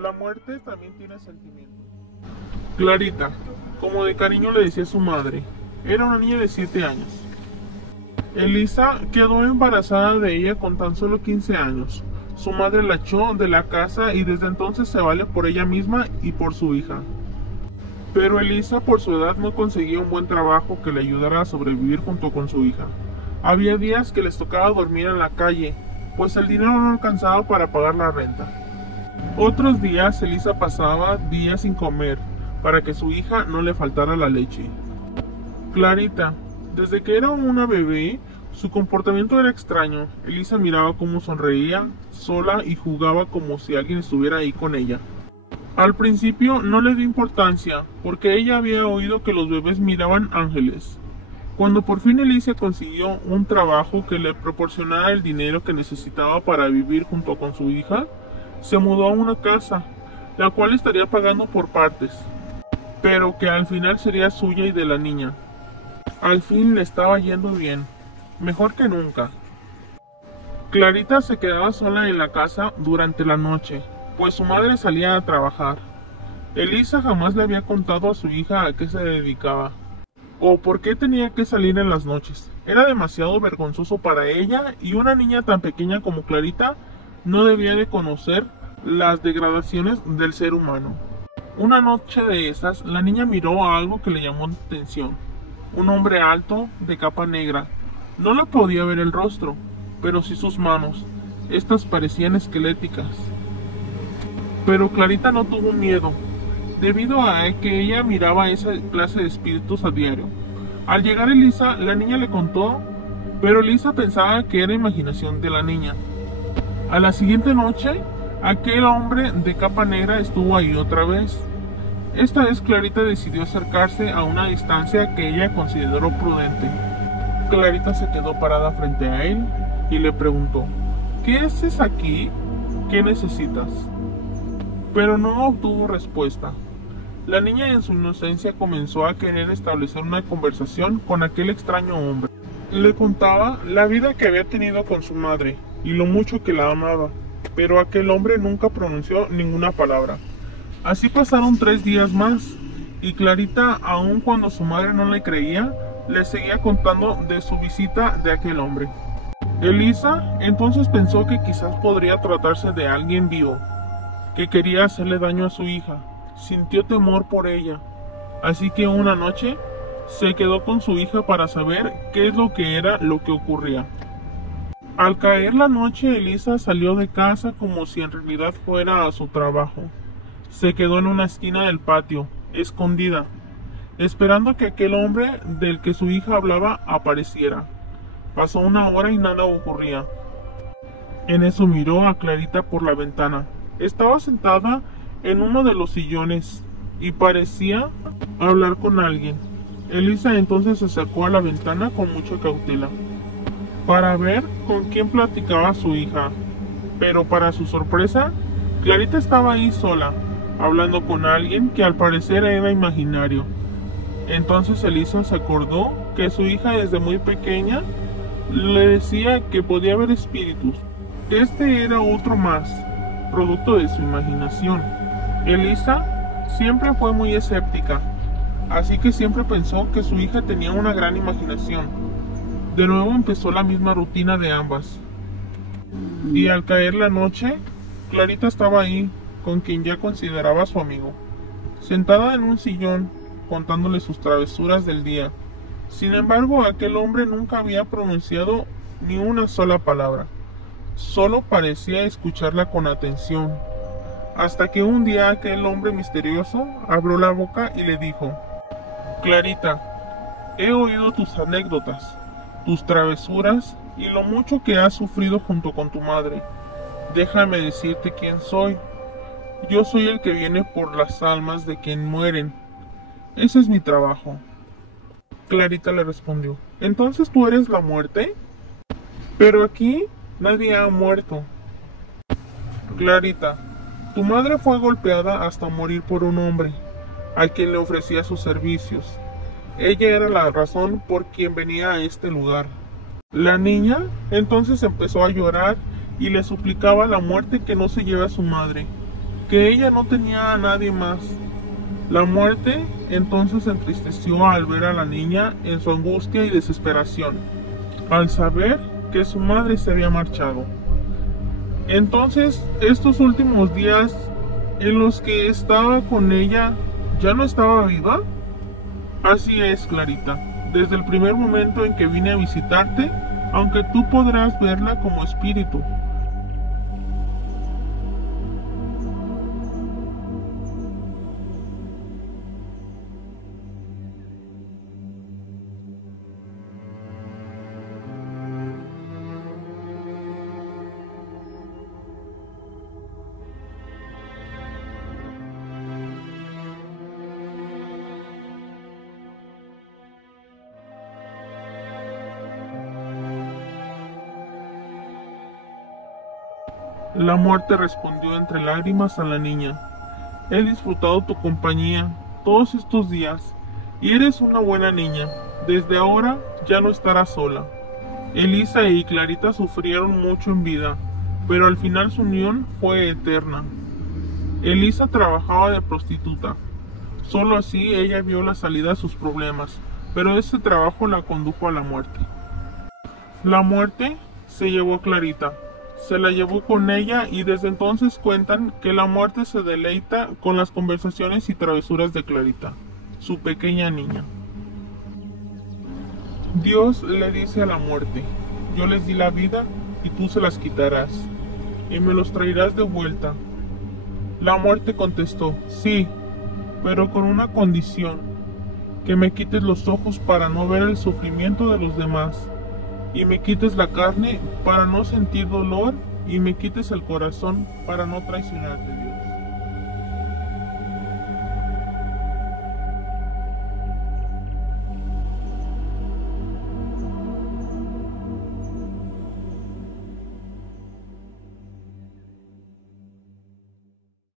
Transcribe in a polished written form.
La muerte también tiene sentimientos. Clarita, como de cariño le decía a su madre, era una niña de 7 años. Elisa quedó embarazada de ella con tan solo 15 años. Su madre la echó de la casa y desde entonces se vale por ella misma y por su hija. Pero Elisa por su edad no conseguía un buen trabajo que le ayudara a sobrevivir junto con su hija. Había días que les tocaba dormir en la calle, pues el dinero no alcanzaba para pagar la renta. Otros días Elisa pasaba días sin comer, para que su hija no le faltara la leche. Clarita, desde que era una bebé, su comportamiento era extraño. Elisa miraba cómo sonreía, sola y jugaba como si alguien estuviera ahí con ella. Al principio no le dio importancia, porque ella había oído que los bebés miraban ángeles. Cuando por fin Elisa consiguió un trabajo que le proporcionara el dinero que necesitaba para vivir junto con su hija, se mudó a una casa, la cual estaría pagando por partes, pero que al final sería suya y de la niña. Al fin le estaba yendo bien, mejor que nunca. Clarita se quedaba sola en la casa durante la noche, pues su madre salía a trabajar. Elisa jamás le había contado a su hija a qué se dedicaba, o por qué tenía que salir en las noches. Era demasiado vergonzoso para ella y una niña tan pequeña como Clarita no debía de conocer las degradaciones del ser humano. Una noche de esas, la niña miró a algo que le llamó la atención. Un hombre alto, de capa negra. No le podía ver el rostro, pero sí sus manos. Estas parecían esqueléticas. Pero Clarita no tuvo miedo, debido a que ella miraba esa clase de espíritus a diario. Al llegar Elisa, la niña le contó, pero Elisa pensaba que era imaginación de la niña. A la siguiente noche, aquel hombre de capa negra estuvo ahí otra vez. Esta vez Clarita decidió acercarse a una distancia que ella consideró prudente. Clarita se quedó parada frente a él y le preguntó: ¿qué haces aquí? ¿Qué necesitas? Pero no obtuvo respuesta. La niña en su inocencia comenzó a querer establecer una conversación con aquel extraño hombre. Le contaba la vida que había tenido con su madre y lo mucho que la amaba, pero aquel hombre nunca pronunció ninguna palabra. Así pasaron 3 días más, y Clarita, aun cuando su madre no le creía, le seguía contando de su visita de aquel hombre. Elisa entonces pensó que quizás podría tratarse de alguien vivo, que quería hacerle daño a su hija. Sintió temor por ella, así que una noche se quedó con su hija para saber qué es lo que era lo que ocurría. Al caer la noche, Elisa salió de casa como si en realidad fuera a su trabajo. Se quedó en una esquina del patio, escondida, esperando que aquel hombre del que su hija hablaba apareciera. Pasó 1 hora y nada ocurría. En eso miró a Clarita por la ventana. Estaba sentada en uno de los sillones y parecía hablar con alguien. Elisa entonces se acercó a la ventana con mucha cautela para ver con quién platicaba su hija, pero para su sorpresa, Clarita estaba ahí sola, hablando con alguien que al parecer era imaginario. Entonces Elisa se acordó que su hija desde muy pequeña le decía que podía ver espíritus. Este era otro más, producto de su imaginación. Elisa siempre fue muy escéptica, así que siempre pensó que su hija tenía una gran imaginación. De nuevo empezó la misma rutina de ambas. Y al caer la noche, Clarita estaba ahí, con quien ya consideraba su amigo, sentada en un sillón, contándole sus travesuras del día. Sin embargo, aquel hombre nunca había pronunciado ni una sola palabra. Solo parecía escucharla con atención. Hasta que un día aquel hombre misterioso abrió la boca y le dijo: Clarita, he oído tus anécdotas, tus travesuras y lo mucho que has sufrido junto con tu madre. Déjame decirte quién soy. Yo soy el que viene por las almas de quien mueren. Ese es mi trabajo. Clarita le respondió: ¿entonces tú eres la muerte? Pero aquí nadie ha muerto. Clarita, tu madre fue golpeada hasta morir por un hombre, a quien le ofrecía sus servicios. Ella era la razón por quien venía a este lugar. La niña entonces empezó a llorar y le suplicaba a la muerte que no se lleve a su madre, que ella no tenía a nadie más. La muerte entonces se entristeció al ver a la niña en su angustia y desesperación, al saber que su madre se había marchado. Entonces, estos últimos días en los que estaba con ella, ¿ya no estaba viva? Así es, Clarita. Desde el primer momento en que vine a visitarte, aunque tú podrás verla como espíritu. La muerte respondió entre lágrimas a la niña. He disfrutado tu compañía todos estos días y eres una buena niña. Desde ahora ya no estarás sola. Elisa y Clarita sufrieron mucho en vida, pero al final su unión fue eterna. Elisa trabajaba de prostituta. Solo así ella vio la salida a sus problemas, pero ese trabajo la condujo a la muerte. La muerte se llevó a Clarita. Se la llevó con ella y desde entonces cuentan que la muerte se deleita con las conversaciones y travesuras de Clarita, su pequeña niña. Dios le dice a la muerte: yo les di la vida y tú se las quitarás, y me los traerás de vuelta. La muerte contestó: sí, pero con una condición, que me quites los ojos para no ver el sufrimiento de los demás, y me quites la carne para no sentir dolor, y me quites el corazón para no traicionarte, Dios.